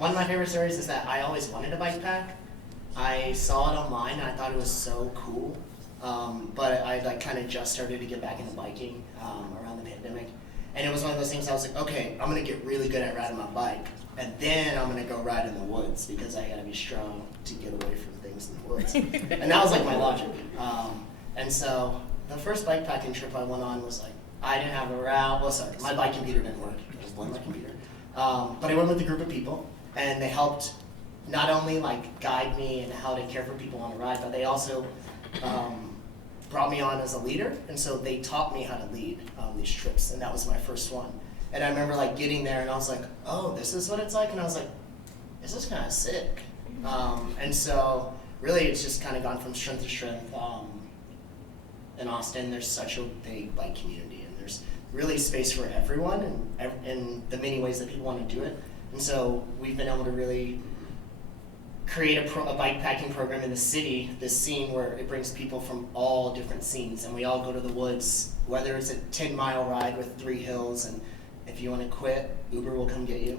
One of my favorite stories is that I always wanted a bike pack. I saw it online and I thought it was so cool. But I like kind of just started to get back into biking around the pandemic. And it was one of those things I was like, okay, I'm gonna get really good at riding my bike, and then I'm gonna go ride in the woods because I gotta be strong to get away from things in the woods. And that was like my logic. And so the first bike packing trip I went on was like, I didn't have a route. Well, sorry, my bike computer didn't work. I just blame my computer. But I went with a group of people, and they helped not only like guide me and how to care for people on a ride, but they also brought me on as a leader, and so they taught me how to lead these trips, and that was my first one. And I remember like getting there, and I was like, oh, this is what it's like, and I was like, this is kind of sick. And so really, it's just kind of gone from strength to strength. In Austin, there's such a big bike community, and there's really space for everyone, and in the many ways that people want to do it. And so we've been able to really create a bike packing program in the city, this scene where it brings people from all different scenes, and we all go to the woods, whether it's a 10-mile ride with 3 hills, and if you want to quit, Uber will come get you,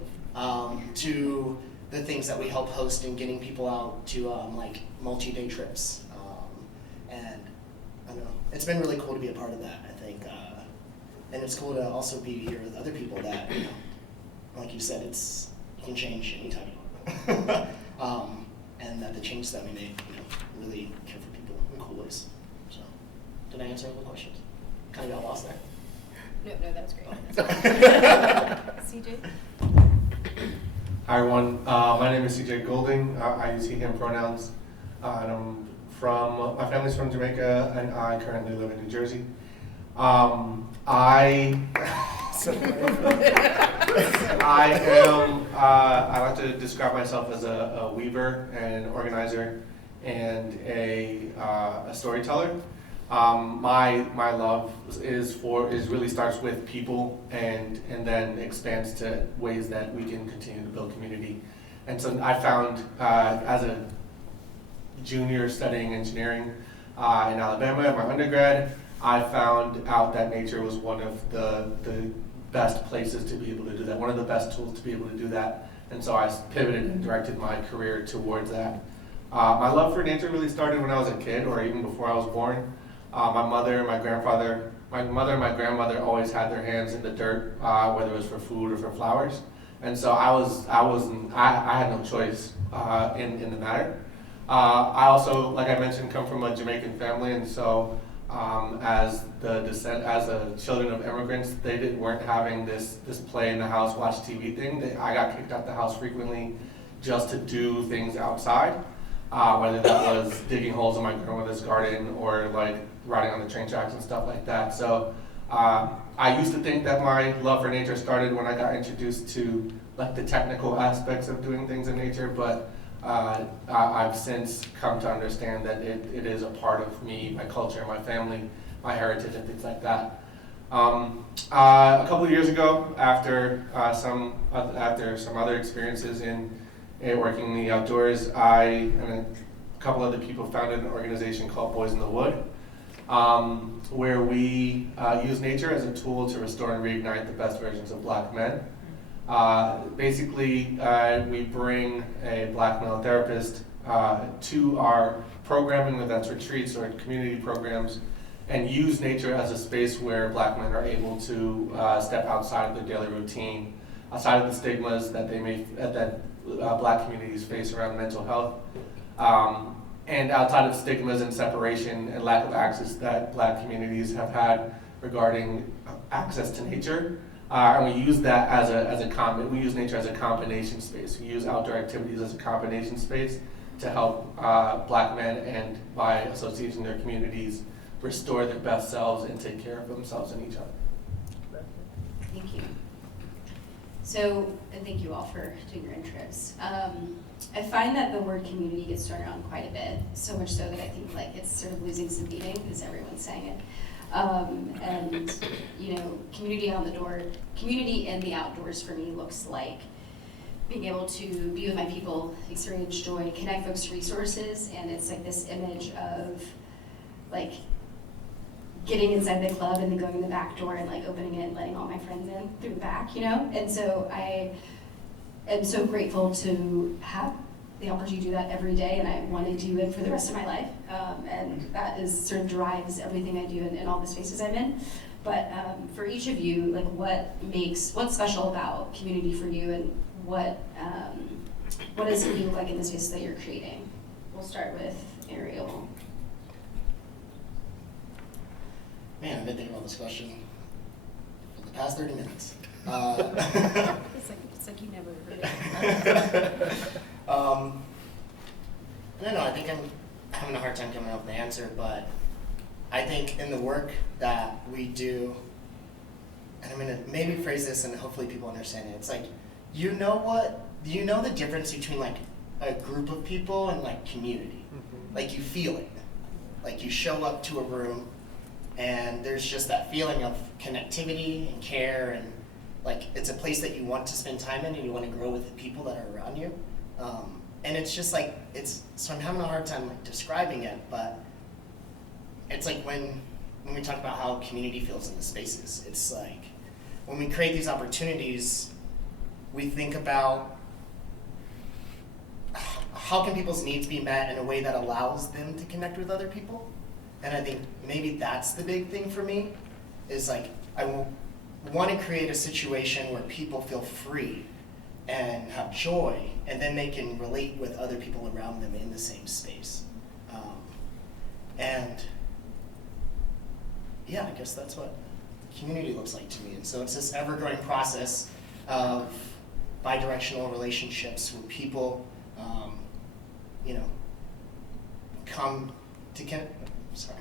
to the things that we help host and getting people out to like multi-day trips. And I don't know, it's been really cool to be a part of that, I think. And it's cool to also be here with other people that, you know, like you said, you can change anytime. And that the changes that we make, you know, really care for people in cool ways. So, did I answer all the questions? Kind of got lost there. No, that was great. CJ? Hi everyone, my name is CJ Golding. I use he, him pronouns. And I'm my family's from Jamaica, and I currently live in New Jersey. I like to describe myself as a weaver and an organizer and a storyteller. My love really starts with people and then expands to ways that we can continue to build community. And so I found as a junior studying engineering in Alabama in my undergrad, I found out that nature was one of the best places to be able to do that, one of the best tools to be able to do that. And so I pivoted and directed my career towards that. My love for nature really started when I was a kid, or even before I was born. My mother and my grandmother always had their hands in the dirt, whether it was for food or for flowers. And so I had no choice in the matter. I also, like I mentioned, come from a Jamaican family, and so as the children of immigrants, they weren't having this play in the house, watch TV thing. I got kicked out the house frequently just to do things outside, whether that was digging holes in my grandmother's garden or like riding on the train tracks and stuff like that. So I used to think that my love for nature started when I got introduced to like the technical aspects of doing things in nature, but I've since come to understand that it is a part of me, my culture, my family, my heritage, and things like that. A couple of years ago, after some other experiences in working in the outdoors, I and a couple other people founded an organization called Boys in the Wood, where we use nature as a tool to restore and reignite the best versions of Black men. Basically, we bring a Black male therapist to our programming, whether that's retreats or community programs, and use nature as a space where Black men are able to step outside of their daily routine, outside of the stigmas that Black communities face around mental health, and outside of stigmas and separation and lack of access that Black communities have had regarding access to nature. And we use that we use nature as a combination space. We use outdoor activities as a combination space to help Black men and, by association, their communities restore their best selves and take care of themselves and each other. Thank you. So, and thank you all for doing your intros. I find that the word community gets thrown around quite a bit, so much so that I think like it's sort of losing some meaning because everyone's saying it. And you know, community in the outdoors for me looks like being able to be with my people, experience joy, connect folks to resources, and it's like this image of like getting inside the club and then going in the back door and like opening it and letting all my friends in through the back, you know? And so am so grateful to have the opportunity to do that every day, and I want to do it for the rest of my life. And that is sort of drives everything I do in all the spaces I'm in. But for each of you, like what's special about community for you, and what does it look like in the spaces that you're creating? We'll start with Ariel. Man, I've been thinking about this question for the past 30 minutes. It's like you never heard it. I don't know, I think I'm having a hard time coming up with the answer, but I think in the work that we do, and I'm gonna maybe phrase this and hopefully people understand it, it's like, you know the difference between like a group of people and like community? Mm-hmm. Like you feel it. Like you show up to a room and there's just that feeling of connectivity and care, and like it's a place that you want to spend time in and you want to grow with the people that are around you. And it's just like, so I'm having a hard time like describing it, but it's like when we talk about how community feels in the spaces, it's like when we create these opportunities, we think about how can people's needs be met in a way that allows them to connect with other people. And I think maybe that's the big thing for me, is like I want to create a situation where people feel free and have joy, and then they can relate with other people around them in the same space. And yeah, I guess that's what community looks like to me. And so it's this ever-growing process of bi-directional relationships where people, come to sorry.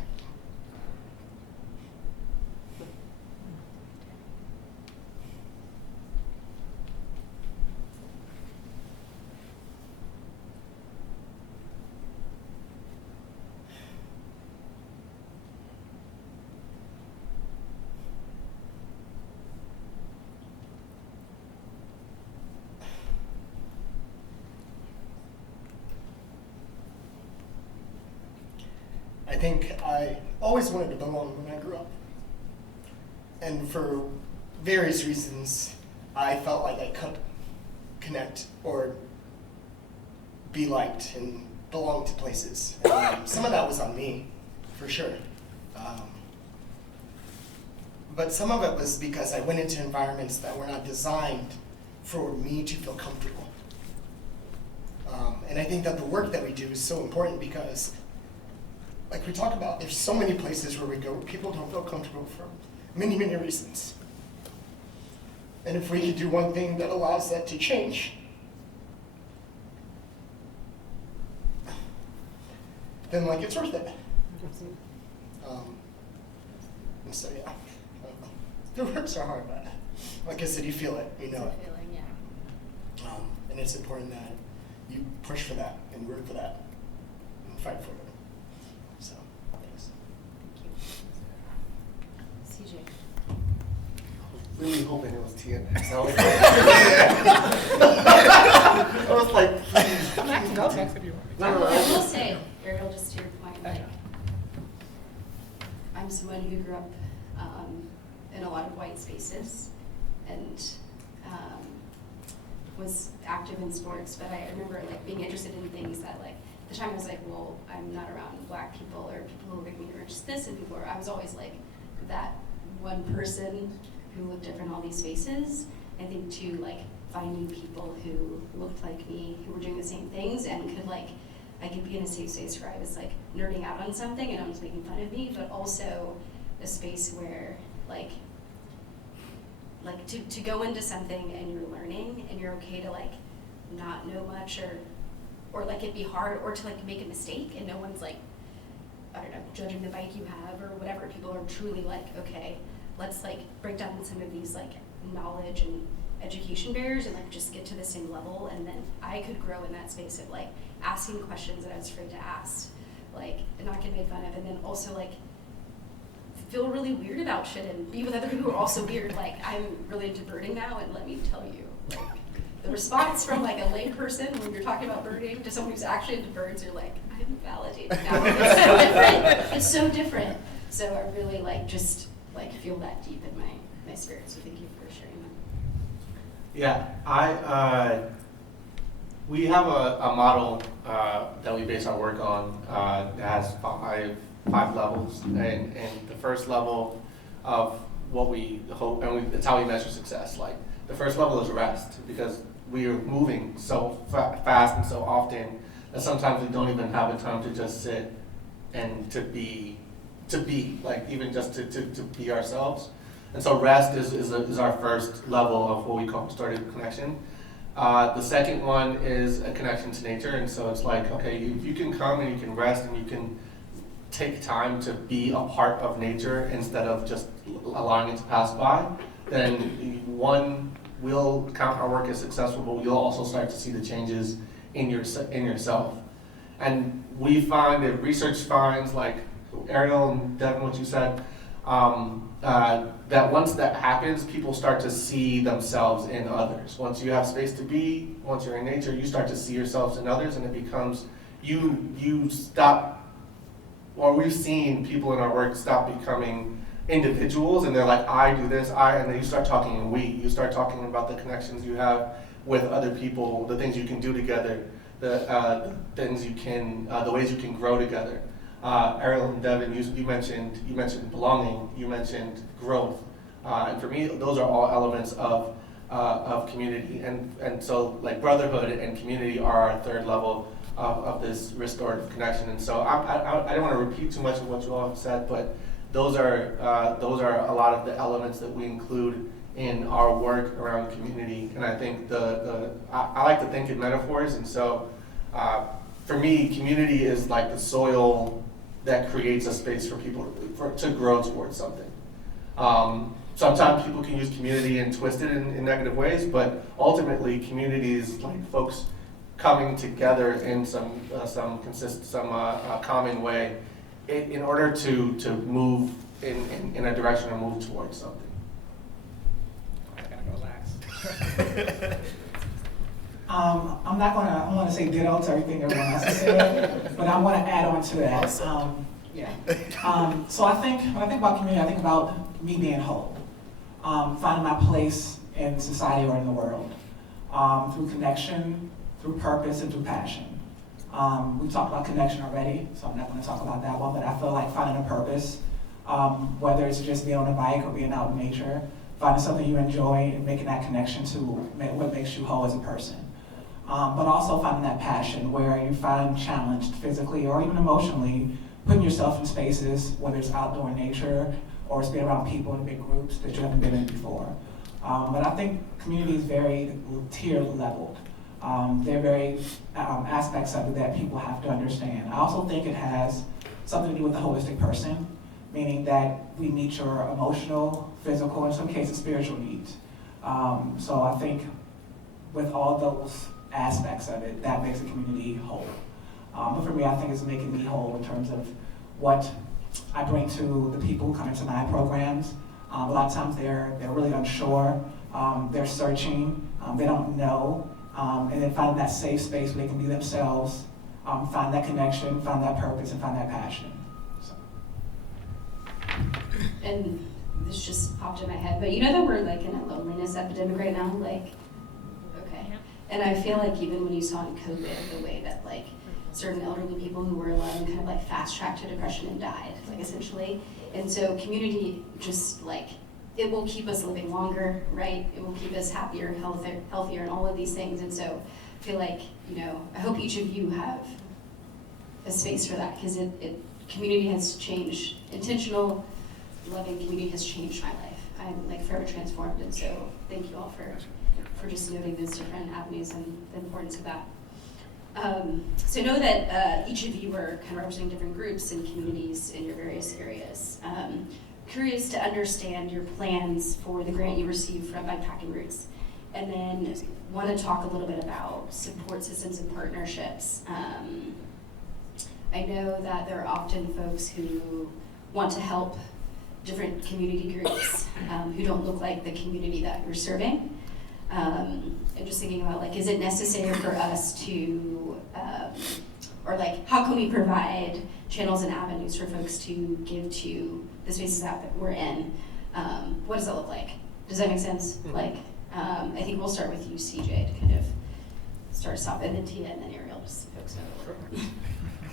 I think I always wanted to belong when I grew up. And for various reasons, I felt like I couldn't connect or be liked and belong to places. And some of that was on me, for sure. But some of it was because I went into environments that were not designed for me to feel comfortable. And I think that the work that we do is so important because, like we talk about, there's so many places where we go where people don't feel comfortable for many, many reasons. And if we could do one thing that allows that to change, then like it's worth it. And so yeah, the works are hard, but like I said, you feel it, you know it. Feeling, yeah. And it's important that you push for that and work for that and fight for it. So, thanks. Thank you. CJ. Really hoping it was TNX. I was like, please. I can go next if you want. No. I will say, Ariel, just to your point, like, I'm someone who grew up in a lot of white spaces and was active in sports, but I remember like being interested in things that like, the time I was like, well, I'm not around black people or people who look like me or just this, and people are, I was always like that one person who looked different in all these spaces. I think too, like finding people who looked like me, who were doing the same things and could like, I could be in a safe space where I was like nerding out on something and no one's making fun of me, but also a space where like to go into something and you're learning and you're okay to like not know much or like it be hard or to like make a mistake and no one's like, I don't know, judging the bike you have or whatever. People are truly like, okay, let's like break down some of these like knowledge and education barriers and like just get to the same level. And then I could grow in that space of like asking questions that I was afraid to ask, like and not get made fun of, and then also like feel really weird about shit and be with other people who are also weird. Like I'm really into birding now, and let me tell you, like the response from like a lay person when you're talking about birding to someone who's actually into birds, you're like, I'm validated now. It's so different. It's so different. So I really like just like feel that deep in my spirit. So thank you for sharing that. Yeah, we have a model that we base our work on that has five levels, and the first level of what we hope, and it's how we measure success. Like the first level is rest, because we are moving so fast and so often that sometimes we don't even have the time to just sit and to be like even just to be ourselves. And so rest is our first level of what we call restorative connection. The second one is a connection to nature, and so it's like, okay, if you can come and you can rest and you can take time to be a part of nature instead of just allowing it to pass by, then one, we'll count our work as successful, but you'll also start to see the changes in yourself. And we find that research finds, like Ariel and Devin, what you said, that once that happens, people start to see themselves in others. Once you have space to be, once you're in nature, you start to see yourselves in others, and it becomes, you stop, or we've seen people in our work stop becoming individuals, and they're like, I do this, and then you start talking in we. You start talking about the connections you have with other people, the things you can do together, the things you can, the ways you can grow together. Ariel and Devin, you mentioned belonging, you mentioned growth, and for me, those are all elements of community, and so like brotherhood and community are our third level of this restorative connection. And so I don't want to repeat too much of what you all have said, but those are a lot of the elements that we include in our work around community. And I think I like to think in metaphors, and so for me, community is like the soil that creates a space for people to grow towards something. Sometimes people can use community and twist it in negative ways, but ultimately community is like folks coming together in some common way in order to move in a direction or move towards something. I gotta go last. I'm going to say ditto to everything everyone else has said, but I want to add on to that. So I think, when I think about community, I think about me being whole, finding my place in society or in the world, through connection, through purpose, and through passion. We talked about connection already, so I'm not going to talk about that one, but I feel like finding a purpose, whether it's just being on a bike or being out in nature, finding something you enjoy and making that connection to what makes you whole as a person. But also finding that passion where you find challenged physically or even emotionally, putting yourself in spaces, whether it's outdoor nature or it's being around people in big groups that you haven't been in before. But I think community is very tier leveled. There are very aspects of it that people have to understand. I also think it has something to do with the holistic person, meaning that we meet your emotional, physical, in some cases spiritual needs. So I think with all those aspects of it, that makes a community whole. But for me, I think it's making me whole in terms of what I bring to the people who come into my programs. A lot of times they're really unsure, they're searching, they don't know, and then finding that safe space where they can be themselves, find that connection, find that purpose, and find that passion. So. And this just popped in my head, but you know that we're like in a loneliness epidemic right now, like, okay. And I feel like even when you saw in COVID, the way that like certain elderly people who were alone kind of like fast-tracked to depression and died, like essentially. And so community just like, it will keep us living longer, right? It will keep us happier, healthier, and all of these things. And so I feel like, you know, I hope each of you have a space for that, because community has changed. Intentional, loving community has changed my life. I'm like forever transformed, and so thank you all for just noting these different avenues and the importance of that. So know that each of you are kind of representing different groups and communities in your various areas. Curious to understand your plans for the grant you received from Bikepacking Roots, and then want to talk a little bit about support systems and partnerships. I know that there are often folks who want to help different community groups who don't look like the community that you're serving. And just thinking about like, is it necessary for us to, or like, how can we provide channels and avenues for folks to give to the spaces that we're in? What does that look like? Does that make sense? Mm-hmm. Like, I think we'll start with you, CJ, to kind of start us off, and then Tia, and then Ariel, just so folks know a little bit.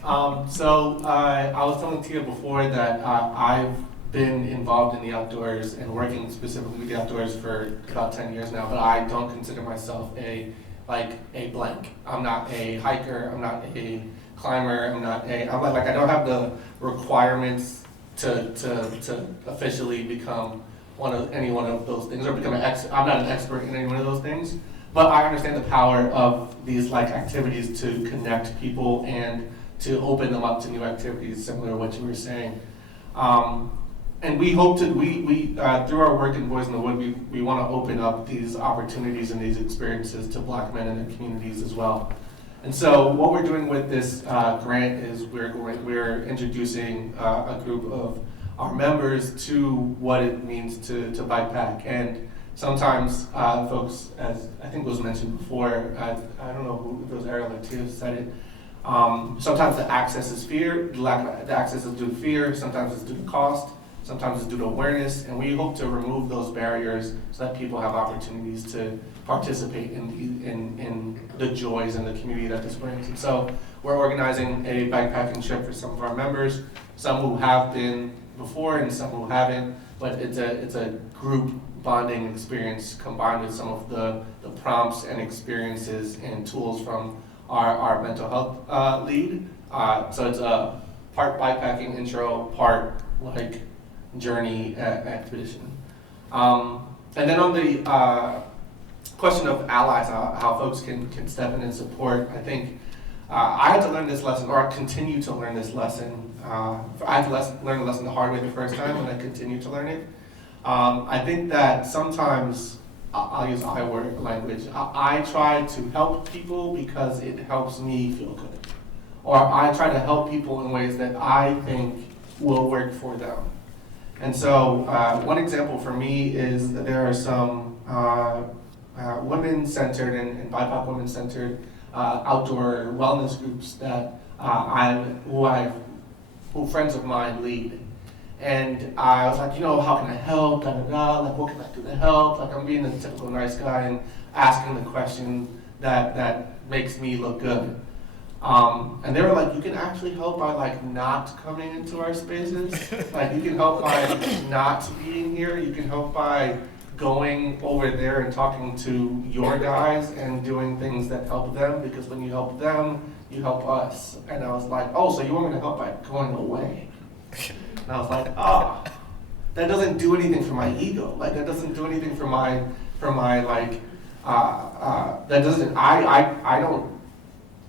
I was telling Tia before that I've been involved in the outdoors and working specifically with the outdoors for about 10 years now, but I don't consider myself a blank. I'm not a hiker, I'm not a climber, I don't have the requirements to officially become any one of those things or become I'm not an expert in any one of those things, but I understand the power of these activities to connect people and to open them up to new activities, similar to what you were saying. And we hope to, through our work in Boys in the Wood, we want to open up these opportunities and these experiences to Black men in their communities as well. And so what we're doing with this grant is we're introducing a group of our members to what it means to bike pack. And sometimes folks, as I think was mentioned before, I don't know who, if it was Ariel or Tia said it, sometimes the access is fear, the access is due to fear, sometimes it's due to cost, sometimes it's due to awareness, and we hope to remove those barriers so that people have opportunities to participate in the joys and the community that this brings. And so we're organizing a bikepacking trip for some of our members, some who have been before and some who haven't, but it's a group bonding experience combined with some of the prompts and experiences and tools from our mental health lead. So it's a part bikepacking intro, part journey expedition. And then on the question of allies, how folks can step in and support, I think I had to learn this lesson, or I continue to learn this lesson. I had to learn the lesson the hard way the first time, and I continue to learn it. I think that sometimes, I'll use I word language, I try to help people because it helps me feel good. Or I try to help people in ways that I think will work for them. And so one example for me is that there are some women-centered and BIPOC women-centered outdoor wellness groups that who friends of mine lead. And I was like, how can I help? What can I do to help? I'm being a typical nice guy and asking the question that makes me look good. And they were like, you can actually help by not coming into our spaces. You can help by not being here. You can help by going over there and talking to your guys and doing things that help them, because when you help them, you help us. And I was like, oh, so you want me to help by going away? And I was like, that doesn't do anything for my ego. That doesn't do anything for my that doesn't, I don't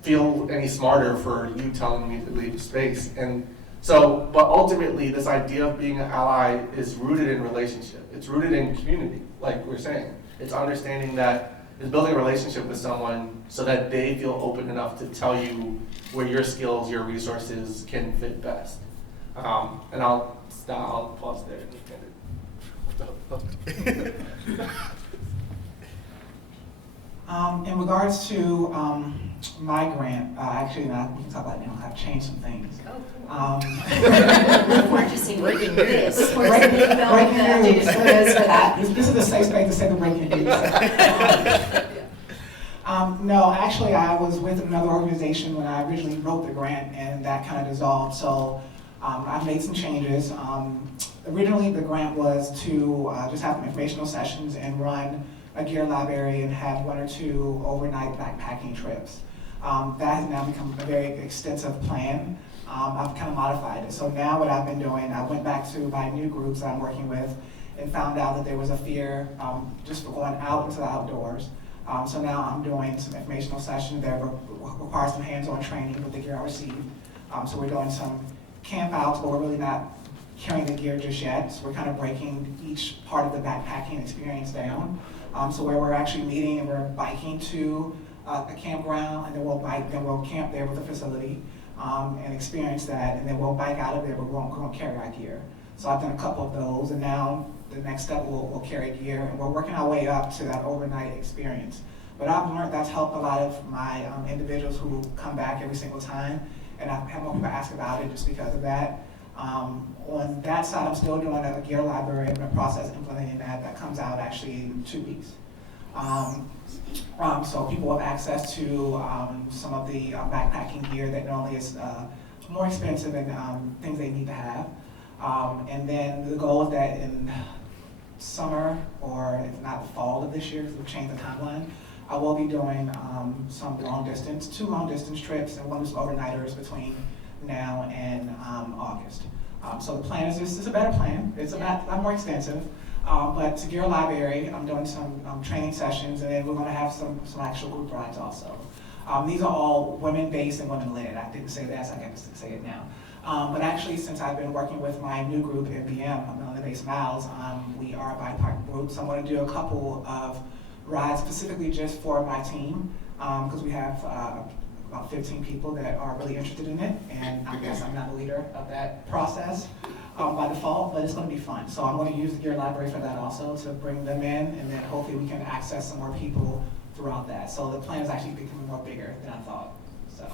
feel any smarter for you telling me to leave the space. And so, but ultimately, this idea of being an ally is rooted in relationship. It's rooted in community, like we're saying. It's understanding that it's building a relationship with someone so that they feel open enough to tell you where your skills, your resources can fit best. And I'll pause there and end it. In regards to my grant, actually, we can talk about it now. I've changed some things. We're just saying breaking news. This is a safe space to say the breaking news. No, actually, I was with another organization when I originally wrote the grant, and that kind of dissolved. So I've made some changes. Originally, the grant was to just have some informational sessions and run a gear library and have 1 or 2 overnight backpacking trips. That has now become a very extensive plan. I've kind of modified it. So now what I've been doing, I went back to my new groups that I'm working with and found out that there was a fear just for going out into the outdoors. So now I'm doing some informational sessions that require some hands-on training with the gear I received. So we're doing some camp outs, but we're really not carrying the gear just yet. So we're kind of breaking each part of the backpacking experience down. So where we're actually meeting and we're biking to a campground, and then we'll camp there with the facility and experience that, and then we'll bike out of there, but we won't carry our gear. So I've done a couple of those, and now the next step we'll carry gear, and we're working our way up to that overnight experience. But I've learned that's helped a lot of my individuals who come back every single time, and I've had more people ask about it just because of that. On that side, I'm still doing a gear library. I'm in the process of implementing that. That comes out actually in 2 weeks. So people have access to some of the backpacking gear that normally is more expensive and things they need to have. And then the goal is that in summer, or if not the fall of this year, because we've changed the timeline, I will be doing some two long distance trips and one of some overnighters between now and August. So the plan is this is a better plan. It's a lot more extensive. But to Gear Library, I'm doing some training sessions, and then we're going to have some actual group rides also. These are all women-based and women-led. I didn't say that, so I got to say it now. But actually, since I've been working with my new group, MBM, Melanie-Based Miles, we are a BIPOC group, so I'm going to do a couple of rides specifically just for my team, because we have about 15 people that are really interested in it, and I guess I'm not the leader of that process by default, but it's going to be fun. So I'm going to use the Gear Library for that also, to bring them in, and then hopefully we can access some more people throughout that. So the plan is actually becoming more bigger than I thought. So.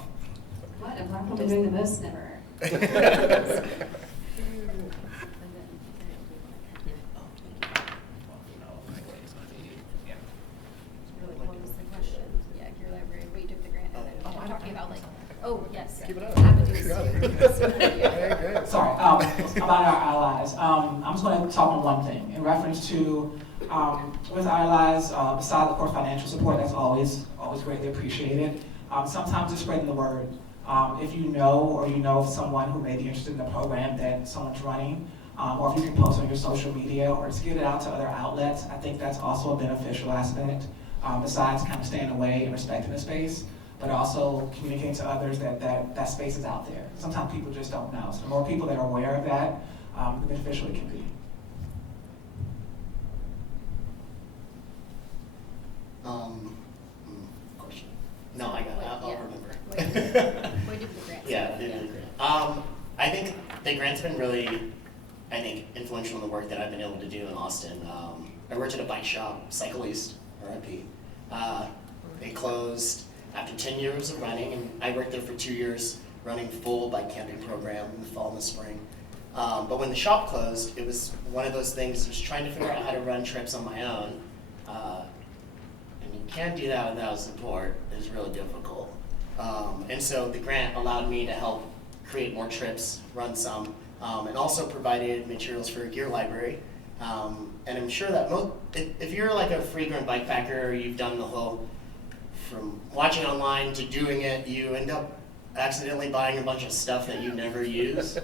What? A black woman doing the most never. What was the question? Yeah, Gear Library, we took the grant. Oh, I'm talking about like, oh, yes. Keep it up. Avenues. Very good. Sorry, about our allies. I'm just going to talk on one thing in reference to with our allies. Besides, of course, financial support, that's always greatly appreciated. Sometimes just spreading the word. If you know of someone who may be interested in the program that someone's running, or if you can post on your social media or just get it out to other outlets, I think that's also a beneficial aspect. Besides kind of staying away and respecting the space, but also communicating to others that space is out there. Sometimes people just don't know. So the more people that are aware of that, the beneficial it can be. Question. No, I got it. I'll Yeah. remember. We did the grant. Yeah, they did the grant. I think the grant's been really, influential in the work that I've been able to do in Austin. I worked at a bike shop, Cycle East, RIP. They closed after 10 years of running, and I worked there for 2 years running full bike camping program in the fall and the spring. But when the shop closed, it was one of those things, just trying to figure out how to run trips on my own. And you can't do that without support. It's really difficult. And so the grant allowed me to help create more trips, run some, and also provided materials for a gear library. And I'm sure that if you're like a frequent bikepacker, or you've done the whole, from watching online to doing it, you end up accidentally buying a bunch of stuff that you never use.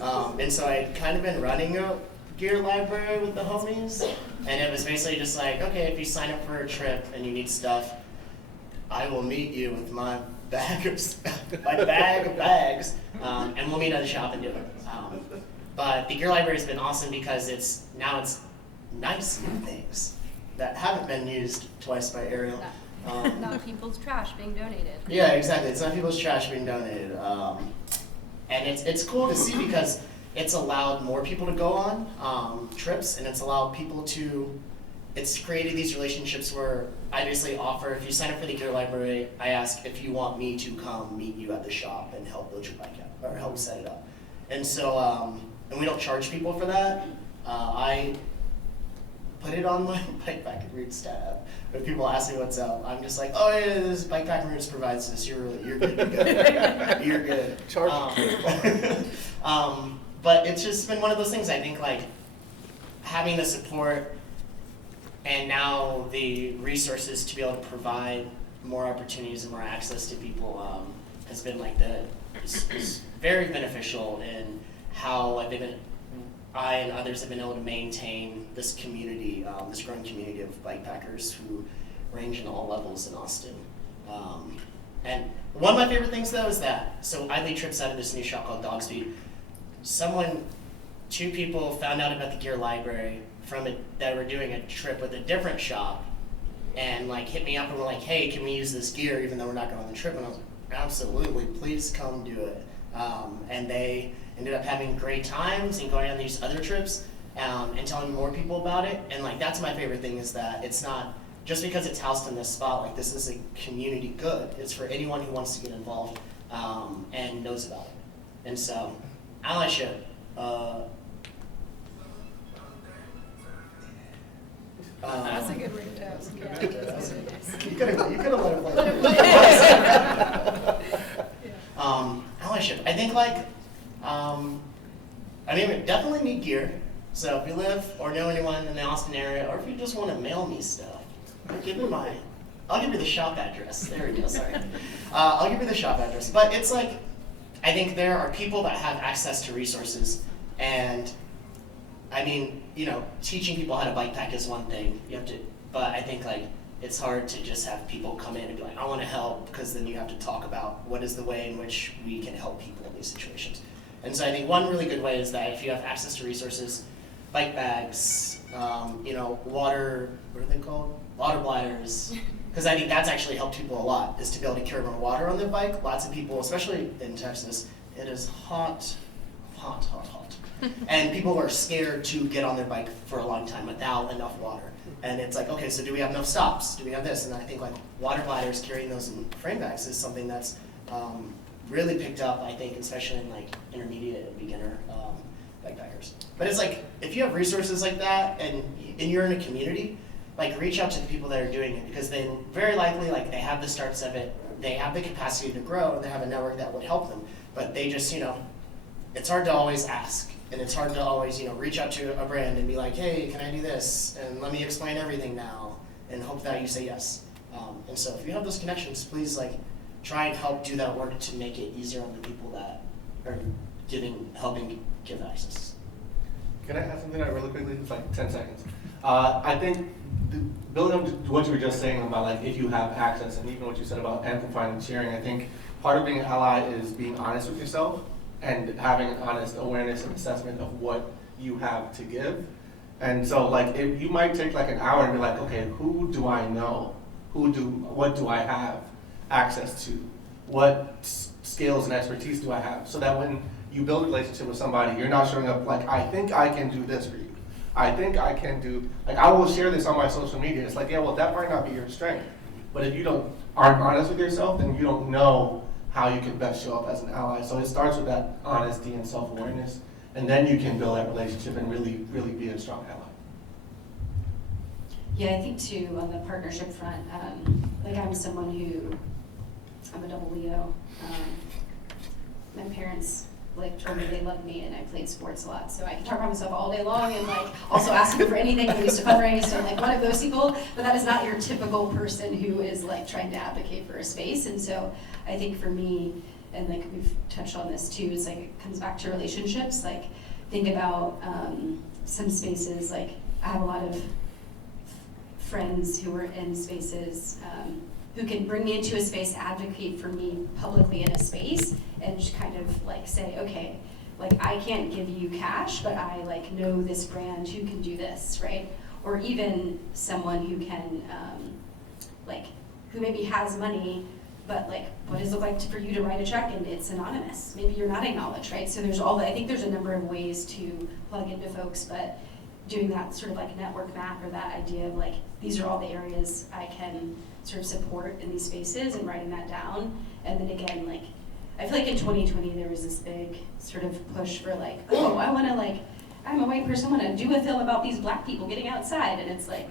And so I'd kind of been running a gear library with the homies, and it was basically just like, okay, if you sign up for a trip and you need stuff, I will meet you with my bag of bags, and we'll meet at the shop and do it. But the gear library has been awesome because it's nice new things that haven't been used twice by Ariel. Not people's trash being donated. Yeah, exactly. It's not people's trash being donated, and it's cool to see because it's allowed more people to go on trips, and it's allowed people to. It's created these relationships where I basically offer, if you sign up for the gear library, I ask if you want me to come meet you at the shop and help build your bike up or help set it up. And so, and we don't charge people for that. I put it on my Bikepacking Roots tab. When people ask me what's up, I'm just like, oh yeah, this Bikepacking Roots provides this. You're good to go. You're good. But it's just been one of those things. I think like having the support and now the resources to be able to provide more opportunities and more access to people has been like is very beneficial in how I and others have been able to maintain this community, this growing community of bikepackers who range in all levels in Austin. And one of my favorite things though is that, so I lead trips out of this new shop called Dogsby. Two people found out about the gear library from it that were doing a trip with a different shop and like hit me up and were like, hey, can we use this gear even though we're not going on the trip? And I was like, absolutely, please come do it. And they ended up having great times and going on these other trips and telling more people about it. And like that's my favorite thing is that it's not just because it's housed in this spot, like this is a community good. It's for anyone who wants to get involved and knows about it. And so, allyship. That's a good ring to ask. Yeah, that's good. You could have let him Let him play. Yeah. Allyship. I think like, I mean, we definitely need gear. So if you live or know anyone in the Austin area, or if you just want to mail me stuff, I'll give you the shop address. There we go, sorry. I'll give you the shop address. But it's like, I think there are people that have access to resources, and I mean, you know, teaching people how to bike pack is one thing. You have to, but I think like it's hard to just have people come in and be like, I want to help, because then you have to talk about what is the way in which we can help people in these situations. And so I think one really good way is that if you have access to resources, bike bags, you know, water, what are they called? Water bladders. Because I think that's actually helped people a lot, is to be able to carry more water on their bike. Lots of people, especially in Texas, it is hot. And people are scared to get on their bike for a long time without enough water. And it's like, okay, so do we have enough stops? Do we have this? And I think like water bladders, carrying those in frame bags is something that's really picked up, I think, especially in like intermediate and beginner bikepackers. But it's like, if you have resources like that and you're in a community, like reach out to the people that are doing it, because they very likely, like they have the starts of it, they have the capacity to grow, and they have a network that would help them. But they just, you know, it's hard to always ask. And it's hard to always, you know, reach out to a brand and be like, hey, can I do this? And let me explain everything now, and hope that you say yes. And so if you have those connections, please like try and help do that work to make it easier on the people that are helping give access. Can I add something really quickly? It's like 10 seconds. I think building on what you were just saying about like if you have access, and even what you said about amplifying and sharing, I think part of being an ally is being honest with yourself and having an honest awareness and assessment of what you have to give. And so like if you might take like an hour and be like, okay, who do I know? What do I have access to? What skills and expertise do I have? So that when you build a relationship with somebody, you're not showing up like, I think I can do this for you. I think I can do, like I will share this on my social media. It's like, yeah, well that might not be your strength. But if you aren't honest with yourself, then you don't know how you can best show up as an ally. So it starts with that honesty and self-awareness, and then you can build that relationship and really, really be a strong ally. Yeah, I think too, on the partnership front, like I'm a double Leo. My parents like told me they loved me and I played sports a lot, so I can talk about myself all day long and like also ask them for anything. I used to fundraise, so I'm like one of those people, but that is not your typical person who is like trying to advocate for a space. And so I think for me, and like we've touched on this too, is like it comes back to relationships. Like think about some spaces, like I have a lot of friends who are in spaces who can bring me into a space, advocate for me publicly in a space, and just kind of like say, okay, like I can't give you cash, but I like know this brand who can do this, right? Or even someone who can, like, who maybe has money, but like, what does it look like for you to write a check and it's anonymous? Maybe you're not acknowledged, right? So there's I think there's a number of ways to plug into folks, but doing that sort of like network map or that idea of like, these are all the areas I can sort of support in these spaces and writing that down. And then again, like, I feel like in 2020 there was this big sort of push for like, oh, I want to like, I'm a white person, I want to do a film about these black people getting outside. And it's like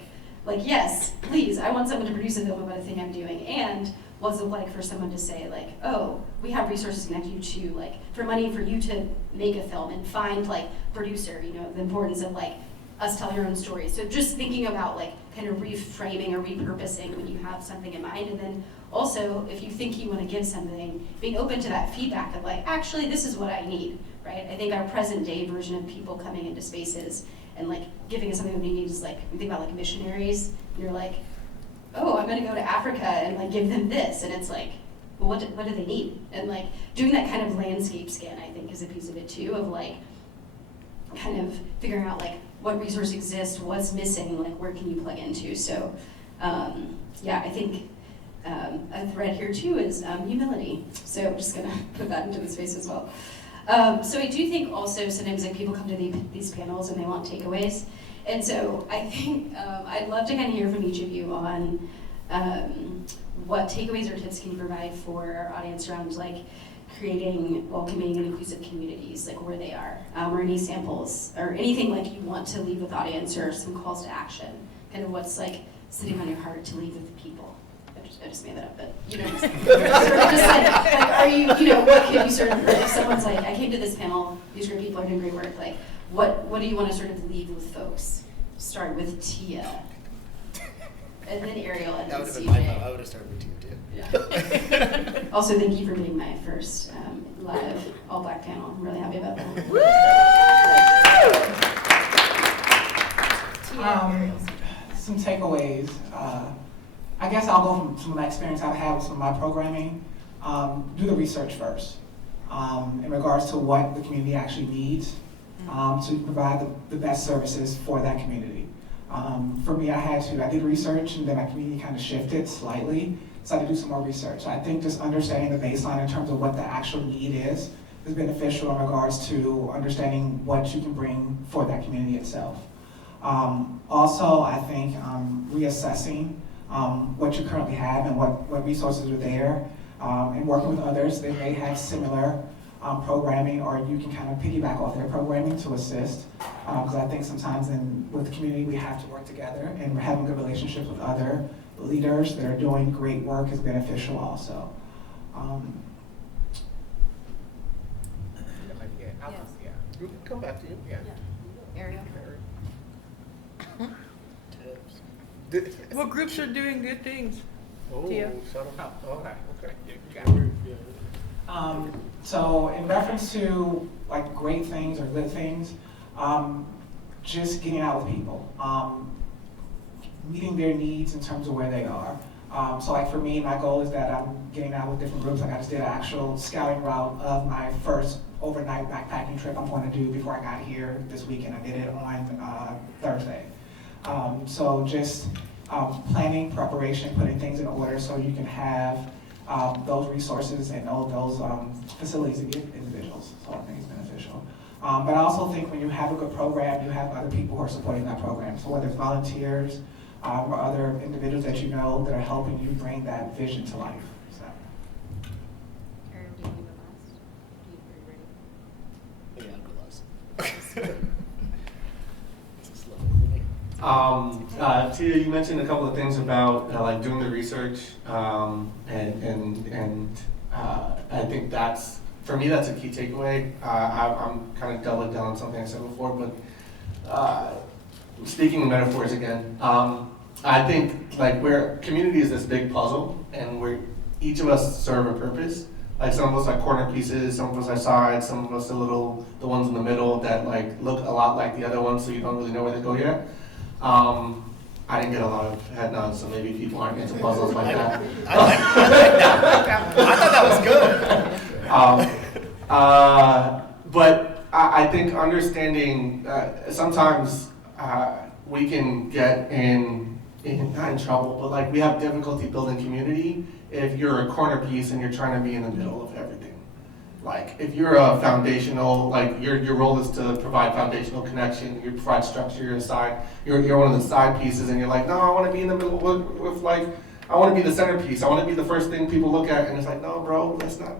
yes, please, I want someone to produce a film about a thing I'm doing. And what's it like for someone to say like, oh, we have resources connect you to like, for money for you to make a film and find like producer, you know, the importance of like, us telling our own stories. So just thinking about like kind of reframing or repurposing when you have something in mind. And then also, if you think you want to give something, being open to that feedback of like, actually, this is what I need, right? I think our present day version of people coming into spaces and like giving us something that we need is like, we think about like missionaries, and you're like, oh, I'm gonna go to Africa and like give them this. And it's like, well, what do they need? And like doing that kind of landscape scan, I think is a piece of it too, of like, kind of figuring out like, what resources exist, what's missing, like where can you plug into? So yeah, I think a thread here too is humility. So I'm just gonna put that into the space as well. So I do think also sometimes like people come to these panels and they want takeaways. And so I think I'd love to kind of hear from each of you on what takeaways or tips can you provide for our audience around like creating welcoming and inclusive communities, like where they are, or any samples, or anything like you want to leave with audience, or some calls to action kind of what's like sitting on your heart to leave with people. I just made that up, but you know, sort of just like, are you know, what could you sort of, if someone's like, I came to this panel, these great people are doing great work, like, what do you want to sort of leave with folks? Start with Tia, and then Ariel, and That then would have been my vote. I CJ. would have started with you too. Yeah. Also, thank you for being my first live all-black panel. I'm really happy about that. Some takeaways. I guess I'll go from some of my experience I've had with some of my programming. Do the research first in regards to what the community actually needs to provide the best services for that community. For me, I did research and then my community kind of shifted slightly, so I had to do some more research. I think just understanding the baseline in terms of what the actual need is beneficial in regards to understanding what you can bring for that community itself. Also, I think reassessing what you currently have and what resources are there, and working with others that may have similar programming, or you can kind of piggyback off their programming to assist. Because I think sometimes with the community we have to work together, and having good relationships with other leaders that are doing great work is beneficial also. We can come back to you. Yeah. Ariel? Tips. What groups are doing good things? Oh, Tia? shut up. Oh, Okay, okay. You Yeah, got it. yeah. So in reference to like great things or good things, just getting out with people, meeting their needs in terms of where they are. So like for me, my goal is that I'm getting out with different groups. Like I just did an actual scouting route of my first overnight backpacking trip I'm going to do before I got here this weekend. I did it on Thursday. So just planning, preparation, putting things in order so you can have those resources and all those facilities to give individuals. So I think it's beneficial. But I also think when you have a good program, you have other people who are supporting that program. So whether it's volunteers or other individuals that you know that are helping you bring that vision to life. So. Ariel, do you want to go last? Are you ready? Yeah, I'll go last. This is lovely for me. Tia, you mentioned a couple of things about like doing the research, and I think that's, for me, that's a key takeaway. I'm kind of doubling down on something I said before, but speaking in metaphors again, I think like where community is this big puzzle, and where each of us serve a purpose. Like some of us are corner pieces, some of us are sides, some of us are the ones in the middle that like look a lot like the other ones, so you don't really know where they go yet. I didn't get a lot of head nods, so maybe people aren't into puzzles like that. I thought that was good. But I think understanding, sometimes we can get not in trouble, but like we have difficulty building community if you're a corner piece and you're trying to be in the middle of everything. Like if you're a foundational, like your role is to provide foundational connection, you provide structure, you're one of the side pieces, and you're like, no, I want to be in the middle with like, I want to be the centerpiece, I want to be the first thing people look at, and it's like, no, bro, that's not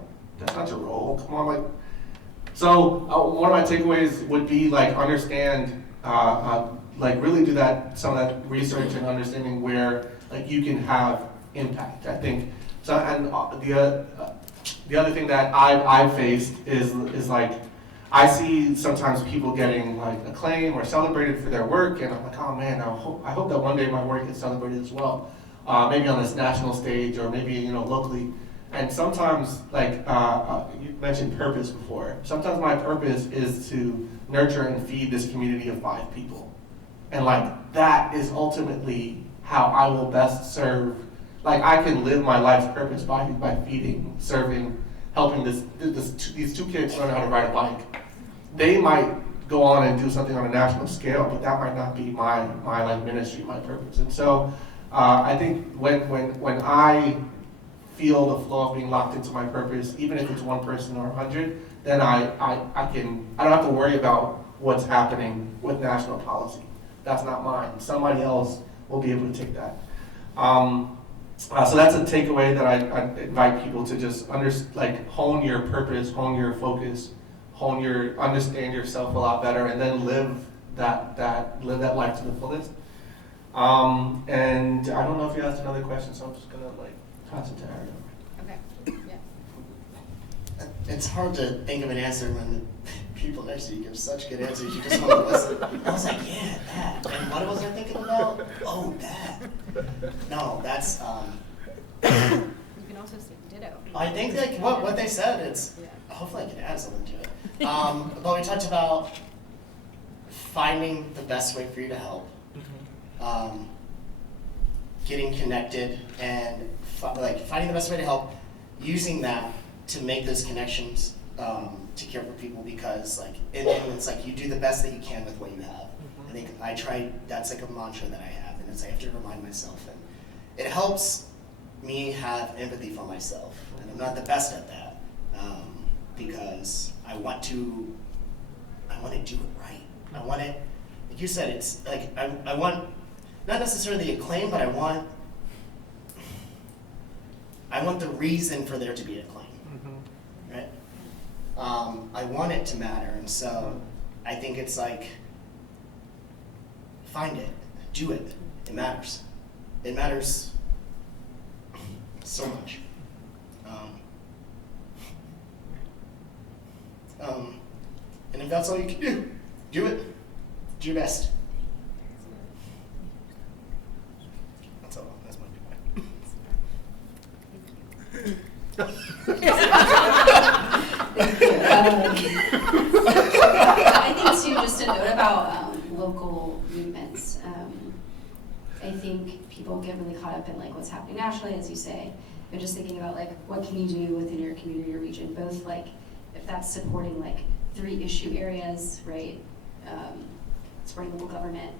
your role. Come on, like. So one of my takeaways would be like understand, like really do some of that research and understanding where like you can have impact. I think so, and the other thing that I've faced is like I see sometimes people getting like acclaim or celebrated for their work, and I'm like, oh man, I hope that one day my work gets celebrated as well. Maybe on this national stage or maybe locally. And sometimes, like you mentioned purpose before, sometimes my purpose is to nurture and feed this community of 5 people. And like that is ultimately how I will best serve. Like I can live my life's purpose by feeding, serving, helping these 2 kids learn how to ride a bike. They might go on and do something on a national scale, but that might not be my like ministry, my purpose. And so I think when I feel the flow of being locked into my purpose, even if it's 1 person or 100, then I don't have to worry about what's happening with national policy. That's not mine. Somebody else will be able to take that. So that's a takeaway that I invite people to just hone your purpose, hone your focus, understand yourself a lot better, and then live that life to the fullest. And I don't know if you asked another question, so I'm just gonna like pass it to her. Okay, yeah. It's hard to think of an answer when the people next to you give such good answers. You just want to listen. I was like, yeah, that. And what was I thinking about? Oh, that. No, that's. You can also say ditto. I think like what they said. It's Yeah. hopefully I can add something to it. But we talked about finding the best way for you to help, getting connected, and finding the best way to help, using that to make those connections to care for people, because like and it's like you do the best that you can with what you have. I think I try. That's like a mantra that I have, and it's I have to remind myself, and it helps me have empathy for myself, and I'm not the best at that because I want to do it right. I want it, like you said, it's like I want not necessarily the acclaim, but I want the reason for there to be acclaim, right? I want it to matter, and so I think it's like find it, do it. It matters. It matters so much. And if that's all you can do it. Do your best. That's all. That's my I think too, just a note about local movements. I think people get really caught up in like what's happening nationally, as you say, but just thinking about like what can you do within your community or region, both like if that's supporting like 3 issue areas, right? Supporting local government,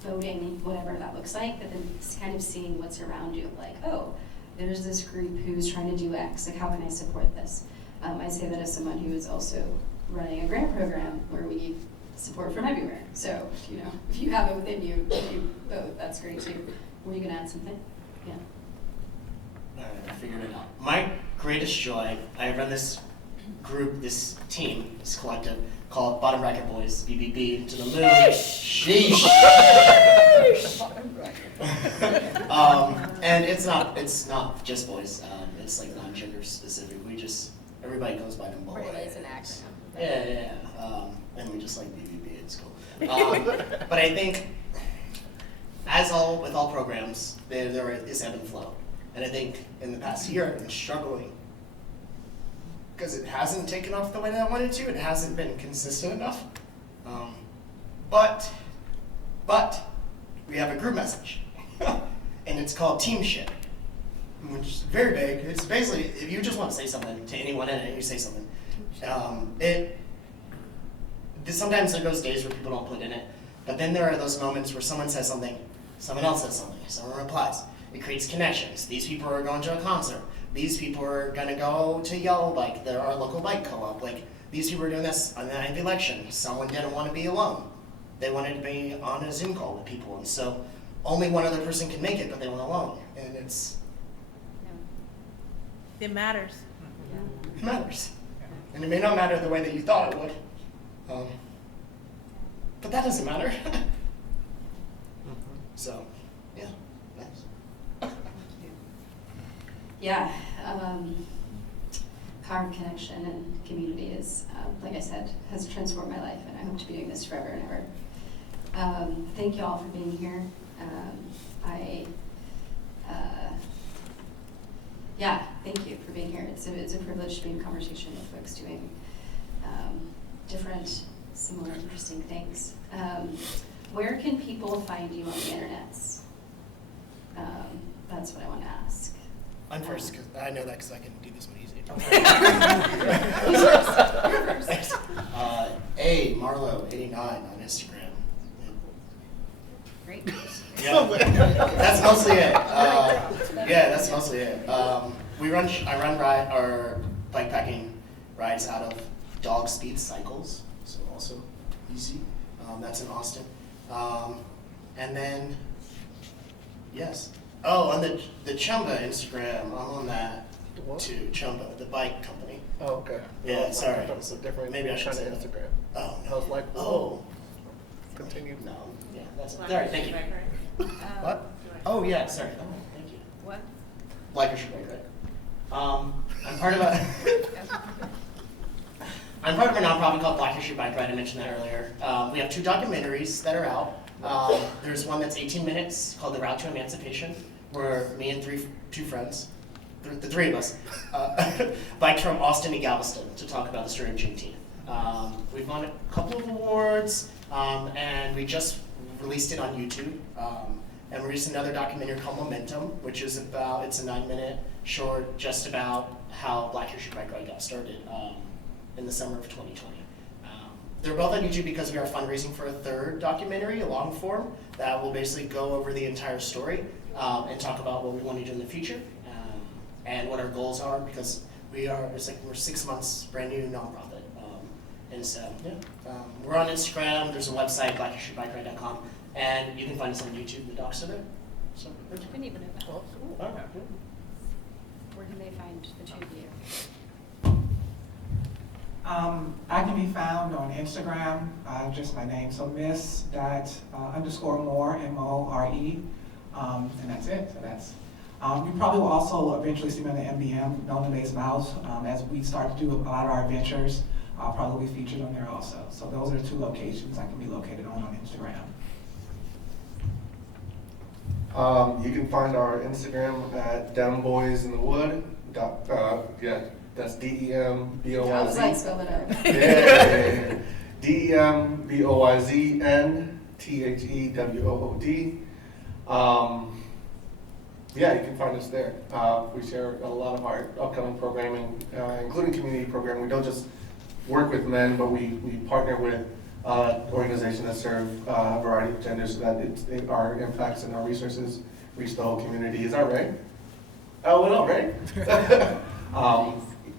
voting, whatever that looks like, but then kind of seeing what's around you, like, oh, there's this group who's trying to do X, like how can I support this? I say that as someone who is also running a grant program where we need support from everywhere. So, you know, if you have it within you, if you vote, that's great too. Were you gonna add something? Yeah. All right, I figured it out. My greatest joy, I run this group, this team, this collective called Bottom Bracket Boys, BBB, to the moon. Sheesh. And it's not just boys. It's like non-gender specific. Everybody goes by them boys. Right, it's an acronym. Yeah. And we just like BBB. It's cool. But I think, with all programs, there is ebb and flow. And I think in the past year, I've been struggling because it hasn't taken off the way that I wanted to. It hasn't been consistent enough. But we have a group message, and it's called Team Shit, which is very big. It's basically, if you just want to say something to anyone in it, and you say something, sometimes there goes days where people don't put in it, but then there are those moments where someone says something, someone else says something, someone replies. It creates connections. These people are going to a concert. These people are gonna go to Yellow Bike, our local bike co-op. Like, these people are doing this on the night of the election. Someone didn't want to be alone. They wanted to be on a Zoom call with people, and so only one other person can make it, but they went alone. And it matters. matters. And it may not matter the way that you thought it would. But that doesn't matter. So, yeah, nice. Yeah, power of connection and community is, like I said, has transformed my life, and I hope to be doing this forever and ever. Thank you all for being here. Thank you for being here. It's a privilege to be in conversation with folks doing different, similar, interesting things. Where can people find you on the internets? That's what I want to ask. I'm first, because I know that because I can do this one easy. Who's first? Marlo89 on Instagram. Great. Yeah, that's mostly it. That's mostly it. I run our bikepacking rides out of Dog Speed Cycles, so also easy. That's in Austin. And then, yes. Oh, on the Chumba Instagram, I'm on that The what? too. Chumba, the bike company. Oh, okay. Yeah, sorry. I thought it was a different Maybe I should kind of say that. Instagram. Oh, I no. was like, Oh. continue. No, yeah, that's it. All right, thank you. What? Oh, yeah, sorry. Oh, thank you. What? Black History Bike Ride. I'm part of a I'm part of a nonprofit called Black History Bike Ride. I mentioned that earlier. We have 2 documentaries that are out. There's one that's 18 minutes called The Route to Emancipation, where me and 2 friends, the 3 of us, biked from Austin to Galveston to talk about the story of Juneteenth. We've won a couple of awards, and we just released it on YouTube. And we released another documentary called Momentum, which is about, it's a 9-minute short just about how Black History Bike Ride got started in the summer of 2020. They're both on YouTube because we are fundraising for a 3rd documentary, a long form, that will basically go over the entire story and talk about what we want to do in the future and what our goals are, because we're 6 months brand new nonprofit. And so, yeah, we're on Instagram. There's a website, blackhistorybikeRide.com, and you can find us on YouTube. The docs are there. So, I didn't even know that. all right. Where can they find the 2 of you? I can be found on Instagram, just my name, so miss._more, M-O-R-E, and that's it. So that's. You probably will also eventually see me on the MBM, Melbourne Based Mouse, as we start to do a lot of our adventures. I'll probably be featured on there also. So those are the 2 locations I can be located on Instagram. You can find our Instagram at demboysinthewood. Yeah, that's DEMBOYZ. I was like, spell it out. Yeah. DEMBOYZNTHEWOOD. Yeah, you can find us there. We share a lot of our upcoming programming, including community programming. We don't just work with men, but we partner with organizations that serve a variety of genders so that our impacts and our resources reach the whole community. Is that right? Oh, well, right?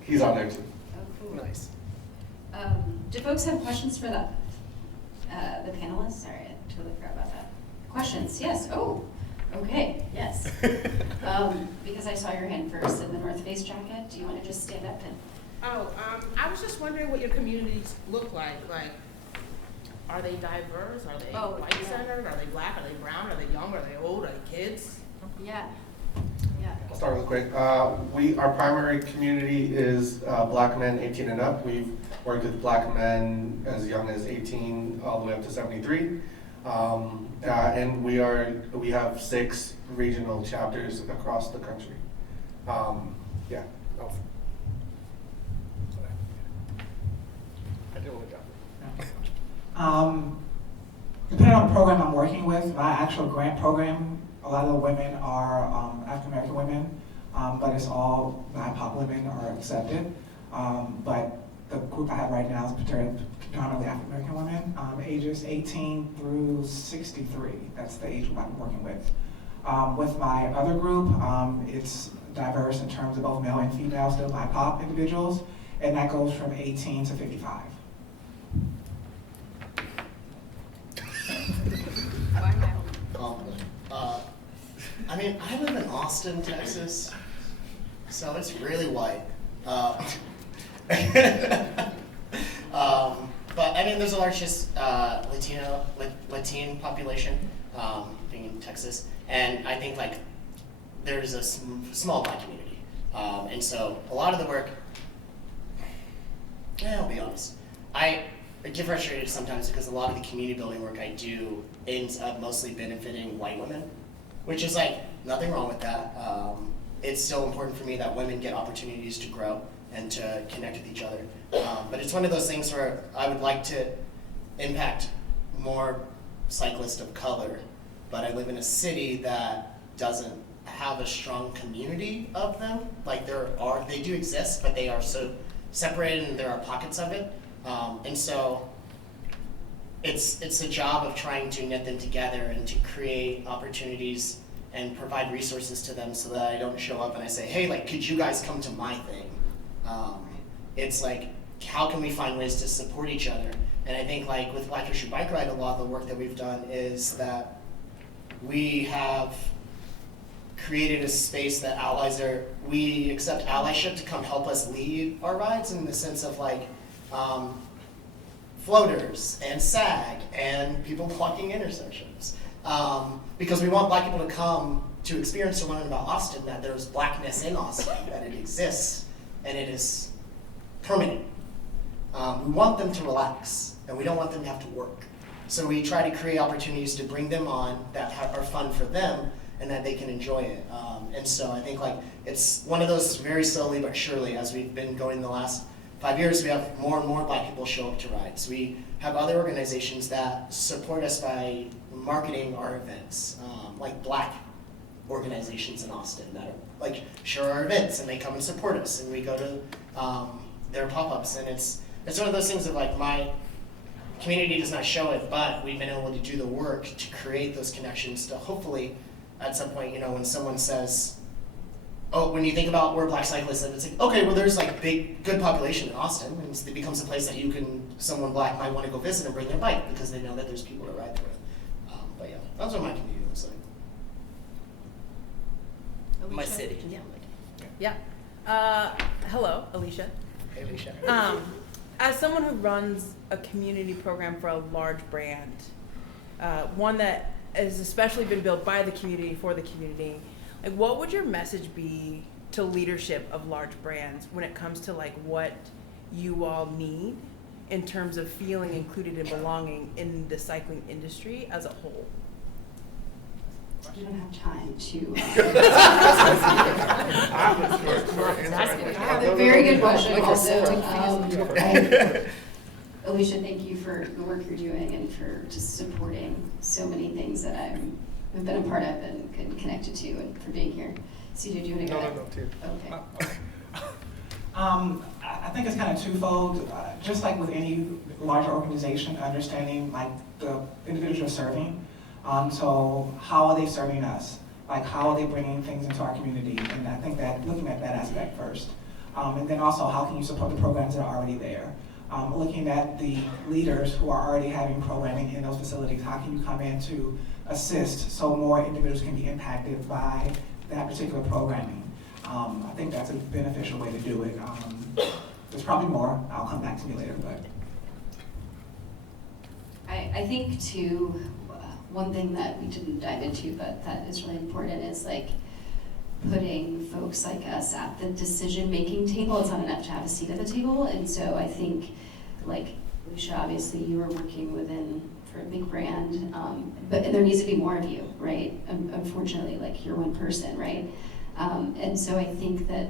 He's on there too. Oh, cool. Nice. Do folks have questions for the panelists? Sorry, I totally forgot about that. Questions? Yes. Oh, okay. Yes. Because I saw your hand first in the North Face jacket. Do you want to just stand up and? I was just wondering what your communities look like. Like, are they diverse? Are they white-centered? Are they black? Are they brown? Are they young? Are they old? Are they kids? Yeah. Yeah. I'll start real quick. Our primary community is black men 18 and up. We've worked with black men as young as 18 all the way up to 73. And we have 6 regional chapters across the country. Yeah. I didn't want to drop it. Depending on the program I'm working with, my actual grant program, a lot of the women are African American women, but it's all BIPOC women are accepted. But the group I have right now is predominantly African American women, ages 18 through 63. That's the age group I'm working with. With my other group, it's diverse in terms of both male and female, still BIPOC individuals, and that goes from 18 to 55. I mean, I live in Austin, Texas, so it's really white. But I mean, there's a large Latino population being in Texas, and I think like there's a small black community, and so a lot of the work. I'll be honest, I get frustrated sometimes because a lot of the community building work I do ends up mostly benefiting white women, which is like nothing wrong with that. It's still important for me that women get opportunities to grow and to connect with each other. But it's one of those things where I would like to impact more cyclists of color, but I live in a city that doesn't have a strong community of them. Like they do exist, but they are so separated and there are pockets of it. And so it's a job of trying to knit them together and to create opportunities and provide resources to them so that I don't show up and I say, hey, like, could you guys come to my thing? It's like, how can we find ways to support each other? And I think like with Black History Bike Ride, a lot of the work that we've done is that we have created a space that we accept allyship to come help us lead our rides in the sense of like, floaters and SAG and people blocking intersections because we want Black people to come to experience and learn about Austin, that there's Blackness in Austin, that it exists, and it is permanent. We want them to relax, and we don't want them to have to work. So we try to create opportunities to bring them on that are fun for them and that they can enjoy it. And so I think like it's one of those very slowly but surely, as we've been going the last 5 years, we have more and more Black people show up to rides. We have other organizations that support us by marketing our events, like Black organizations in Austin that are like share our events and they come and support us, and we go to their pop-ups, and it's one of those things of like my community does not show it, but we've been able to do the work to create those connections to hopefully at some point, you know, when someone says, oh, when you think about where Black cyclists live, it's like, okay, well there's like good population in Austin, and it becomes a place that someone Black might want to go visit and bring their bike because they know that there's people to ride there with. But yeah, that's what my community looks like. My city. Yeah. Hello, Alicia. Hey, Alicia. As someone who runs a community program for a large brand, one that has especially been built by the community for the community, like what would your message be to leadership of large brands when it comes to like what you all need in terms of feeling included and belonging in the cycling industry as a whole? You don't have time to. That's a very good question. Also, Alicia, thank you for the work you're doing and for just supporting so many things that I've been a part of and connected to, and for being here. CJ, do you want to go ahead? Okay. I think it's kind of twofold. Just like with any larger organization, understanding like the individuals you're serving. So how are they serving us? Like how are they bringing things into our community? And I think that looking at that aspect first. And then also how can you support the programs that are already there? Looking at the leaders who are already having programming in those facilities, how can you come in to assist so more individuals can be impacted by that particular programming? I think that's a beneficial way to do it. There's probably more. I'll come back to me later, but. I think too, one thing that we didn't dive into, but that is really important, is like putting folks like us at the decision-making table. It's not enough to have a seat at the table, and so I think, like Lucia, obviously you are working for a big brand, but there needs to be more of you, right? Unfortunately, like you're one person, right? And so I think that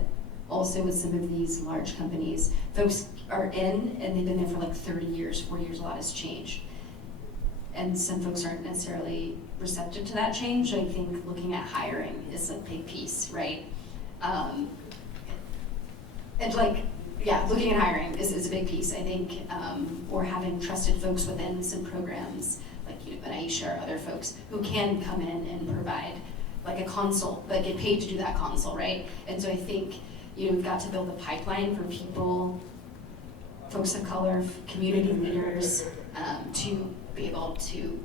also with some of these large companies, folks are in and they've been there for like 30 years, 40 years, a lot has changed. And some folks aren't necessarily receptive to that change. I think looking at hiring is a big piece, right? And like, yeah, looking at hiring is a big piece, I think, or having trusted folks within some programs, like you know, Aisha or other folks who can come in and provide like a consult, but get paid to do that consult, right? And so I think, you know, we've got to build a pipeline for people, folks of color, community leaders, to be able to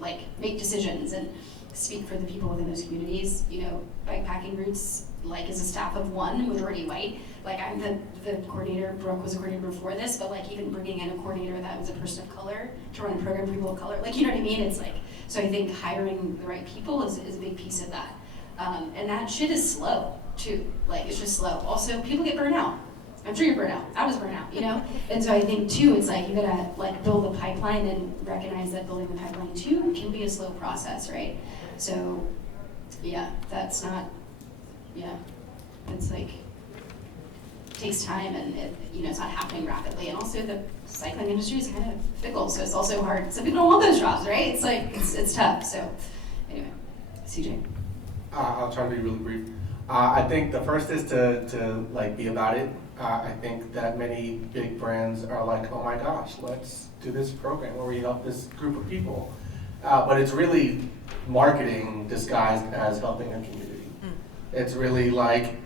like make decisions and speak for the people within those communities. You know, bikepacking routes, like as a staff of one, majority white. Like I'm the coordinator, Brooke was a coordinator before this, but like even bringing in a coordinator that was a person of color to run a program for people of color, like you know what I mean? It's like, so I think hiring the right people is a big piece of that. And that shit is slow too, like it's just slow. Also, people get burnt out. I'm sure you're burnt out. I was burnt out, you know? And so I think too, it's like you gotta like build a pipeline and recognize that building the pipeline too can be a slow process, right? So yeah, that's not, yeah, it's like, it takes time and it, you know, it's not happening rapidly. And also the cycling industry is kind of fickle, so it's also hard. Some people don't want those jobs, right? It's like, it's tough. So anyway, CJ. I'll try to be really brief. I think the first is to like be about it. I think that many big brands are like, oh my gosh, let's do this program where we help this group of people. But it's really marketing disguised as helping a community. It's really like,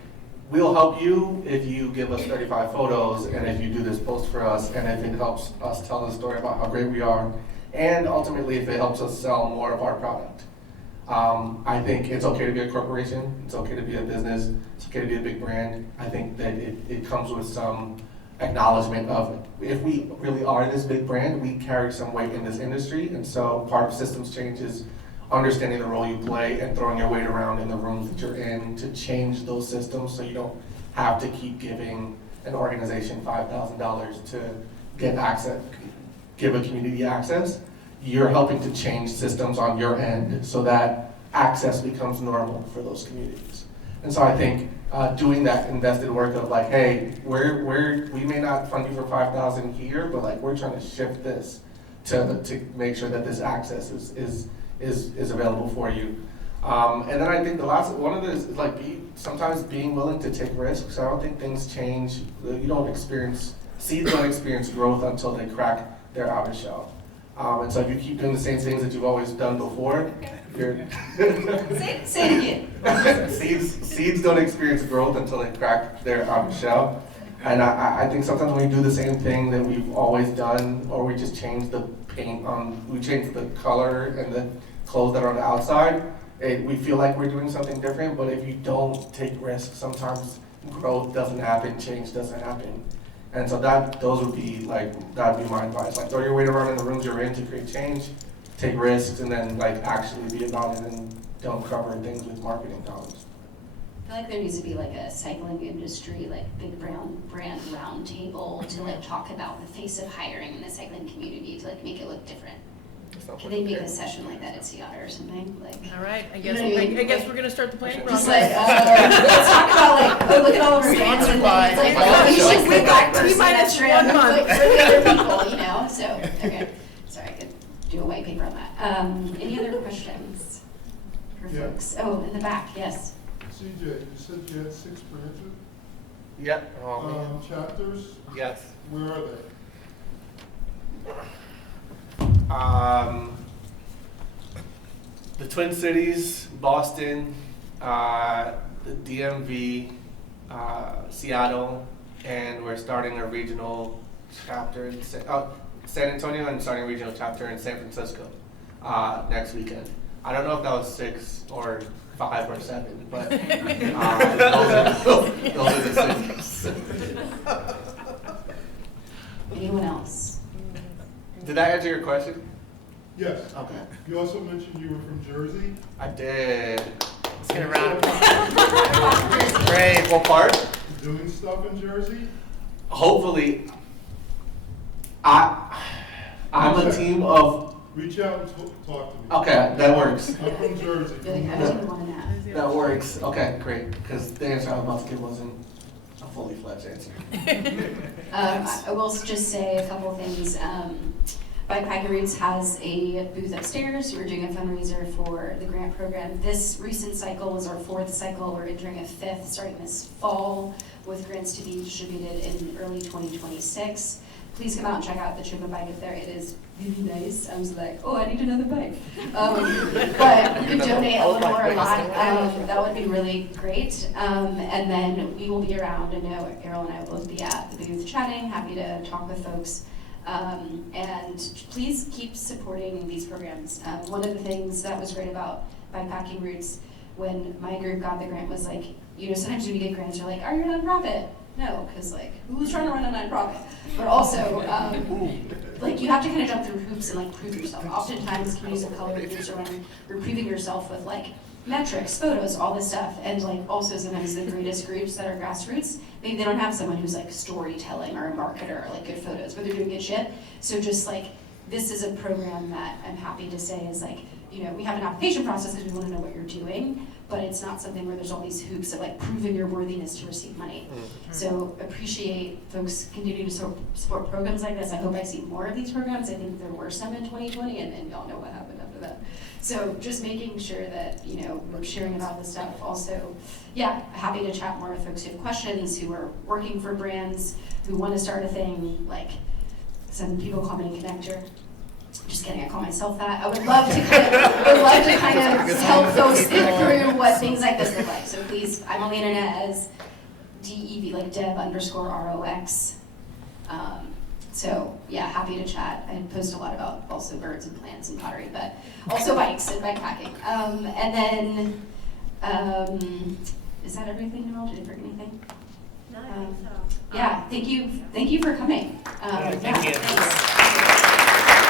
we'll help you if you give us 35 photos and if you do this post for us and if it helps us tell the story about how great we are, and ultimately if it helps us sell more of our product. I think it's okay to be a corporation, it's okay to be a business, it's okay to be a big brand. I think that it comes with some acknowledgement of, if we really are this big brand, we carry some weight in this industry, and so part of systems change is understanding the role you play and throwing your weight around in the rooms that you're in to change those systems so you don't have to keep giving an organization $5,000 to get access, give a community access. You're helping to change systems on your end so that access becomes normal for those communities. And so I think doing that invested work of like, hey, we may not fund you for $5,000 here, but like we're trying to shift this to make sure that this access is available for you. And then I think the last one of this is like sometimes being willing to take risks. I don't think things change. Seeds don't experience growth until they crack their outer shell. And so if you keep doing the same things that you've always done before, you're Say it again. seeds don't experience growth until they crack their outer shell. And I think sometimes when we do the same thing that we've always done, or we just change the paint we change the color and the clothes that are on the outside, we feel like we're doing something different. But if you don't take risks, sometimes growth doesn't happen, change doesn't happen. And so that'd be my advice. Like throw your weight around in the rooms you're in to create change, take risks, and then like actually be about it and don't cover things with marketing dollars. I feel like there needs to be like a cycling industry, like big brand round table to like talk about the face of hiring in the cycling community to like make it look different. Could they make a session like that at Seattle or something? Like, All right, I You know what I mean? guess we're gonna start the planning just process. like, let's talk about like, oh, look at all of our brands and by- things. Like, by- we should we bring got that person T-minus that's random, 1 month. like, for the other people, you know? So, okay. Sorry, I could do a white paper on that. Any other questions for Yeah. folks? Oh, in the back, yes. CJ, you said you had 6 branches, Yep. chapters, Yes. where are they? The Twin Cities, Boston, the DMV, Seattle, and we're starting a regional chapter in San Antonio and starting a regional chapter in San Francisco next weekend. I don't know if that was 6 or 5 or 7, but those are the cities. Anyone else? Did that answer your question? Yes. Okay. You also mentioned you were from Jersey. I did. Let's get a round of Great. What part? Doing stuff in Jersey? Hopefully, I'm a team of. Reach out and talk to me. Okay, that works. I'm from Jersey. I feel like I don't even want to know. That works. Okay, great. Because the answer I was about to give wasn't a fully fledged answer. I will just say a couple things. Bikepacking Roots has a booth upstairs. We're doing a fundraiser for the grant program. This recent cycle was our 4th cycle. We're entering a 5th starting this fall with grants to be distributed in early 2026. Please come out and check out the trip and bike up there. It is really nice. I was like, oh, I need another bike. But you can donate a little or a lot. That would be really great. And then we will be around. I know Errol and I will both be at the booth chatting. Happy to talk with folks. And please keep supporting these programs. One of the things that was great about Bikepacking Roots when my group got the grant was like, you know, sometimes when you get grants, you're like, are you a nonprofit? No, because like, who's trying to run a nonprofit? But also, like you have to kind of jump through hoops and like prove yourself. Oftentimes, communities of color groups are running, you're proving yourself with like metrics, photos, all this stuff. And like also sometimes the greatest groups that are grassroots, maybe they don't have someone who's like storytelling or a marketer or like good photos, but they're doing good shit. So just like, this is a program that I'm happy to say is like, you know, we have an application process because we want to know what you're doing, but it's not something where there's all these hoops of like proving your worthiness to receive money. So appreciate folks continuing to support programs like this. I hope I see more of these programs. I think there were some in 2020 and y'all know what happened after that. So just making sure that, you know, we're sharing about this stuff. Also, yeah, happy to chat more with folks who have questions, who are working for brands, who want to start a thing, like some people call me a connector. Just kidding, I call myself that. I would love to kind of help folks think through what things like this look like. So please, I'm on the internet as DEV, like Deb_ROX. So yeah, happy to chat. I post a lot about also birds and plants and pottery, but also bikes and bikepacking. And then, is that everything, Noel? Did I forget anything? No, I think so. Yeah, thank you for coming. Thank yeah, you. thanks.